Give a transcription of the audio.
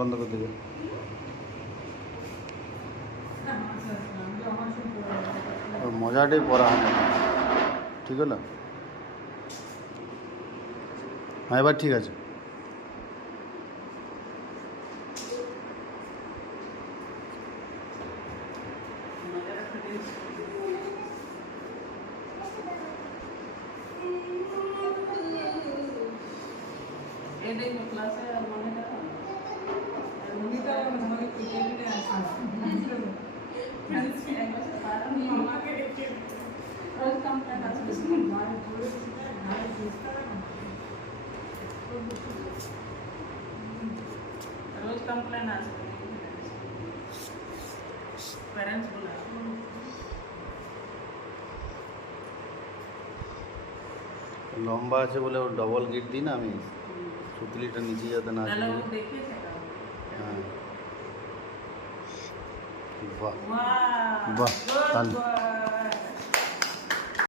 বন্ধ করে দেবে। ওর মজাটাই পড়া হয় না, ঠিক হলো? হ্যাঁ এবার ঠিক আছে। रोज कंप्लेन असते पेरेंट्स बोला লম্বা আছে বলে ওর ডবল গিট দিই না আমি, সুতলিটা নিচে যাতে না তাহলে চলে ও যায়। দেখিয়েছে হ্যাঁ বাহ वाह বাহ, गुड তাহলে बॉय